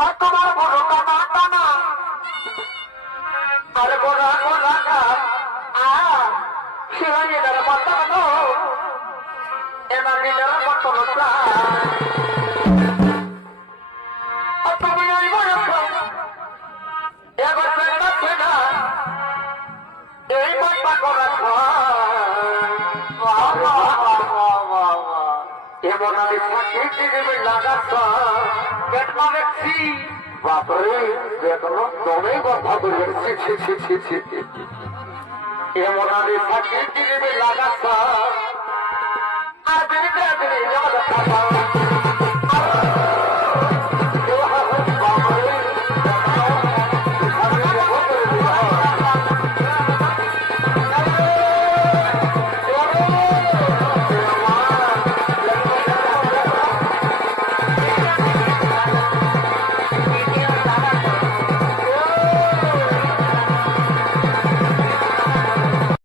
আর তোমার বড় টানা টানা আর বড় গোলাকা শিবানীদের মতো এবার নিজের মতো তুমি ওই বয়স এবার দেখছে না এই বাচ্চা করা এমন আমি ফাঁকি দিবে লাগাচ্ছ পেট মারেছি বাপরে বেতনো দমে কথা বলেছি এমন আমি ফাঁকি দিবে লাগাচ্ছ আর বেরিয়ে আমাদের